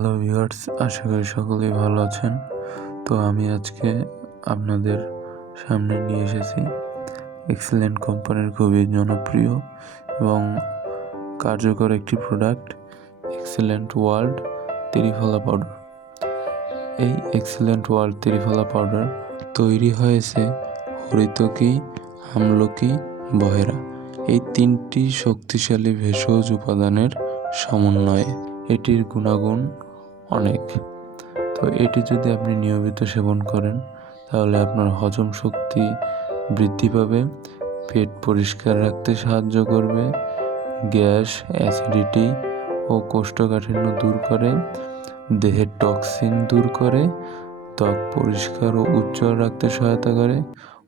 Hello viewers আশা করি সকলেই ভালো আছেন। তো আমি আজকে আপনাদের সামনে নিয়ে এসেছি। এক্সেলেন্ট কোম্পানির খুবই জনপ্রিয় এবং কার্যকর একটি product excellent world triphala powder এই এক্সেলেন্ট ওয়ার্ল্ড ত্রিফলা পাউডার তৈরি হয়েছে হরিতকি আমলকি বহেরা। এই তিনটি শক্তিশালী ভেষজ উপাদানের সমন্বয়ে। এটির গুণাগুণ অনেক। তো এটি যদি আপনি নিয়মিত সেবন করেন, তাহলে আপনার হজম শক্তি বৃদ্ধি পাবে, পেট পরিষ্কার রাখতে সাহায্য করবে, গ্যাস, অ্যাসিডিটি ও কোষ্ঠকাঠিন্য দূর করে, দেহের টক্সিন দূর করে, ত্বক পরিষ্কার ও উজ্জ্বল রাখতে সহায়তা করে,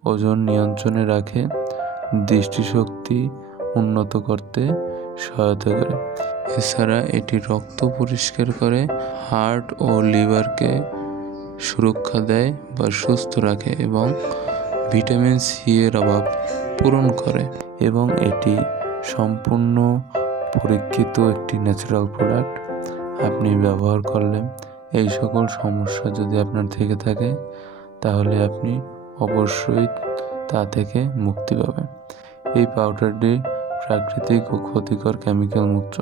ওজন নিয়ন্ত্রণে রাখে, দৃষ্টিশক্তি উন্নত করতে সহায়তা করে। এছাড়া এটি রক্ত পরিষ্কার করে হার্ট ও লিভারকে সুরক্ষা দেয় বা সুস্থ রাখে এবং ভিটামিন সি এর অভাব পূরণ করে এবং এটি সম্পূর্ণ পরীক্ষিত একটি ন্যাচারাল প্রোডাক্ট। আপনি ব্যবহার করলে এই সকল সমস্যা যদি আপনার থেকে থাকে, তাহলে আপনি অবশ্যই তা থেকে মুক্তি পাবেন। এই পাউডারটি প্রাকৃতিক ও ক্ষতিকর কেমিক্যাল মুক্ত।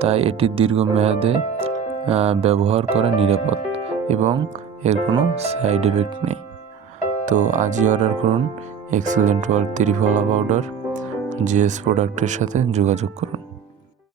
তাই এটি দীর্ঘমেয়াদে মেয়াদে ব্যবহার করা নিরাপদ এবং এর কোনো সাইড এফেক্ট নেই। তো আজই অর্ডার করুন excellent world triphala powder GS প্রোডাক্টের সাথে যোগাযোগ করুন।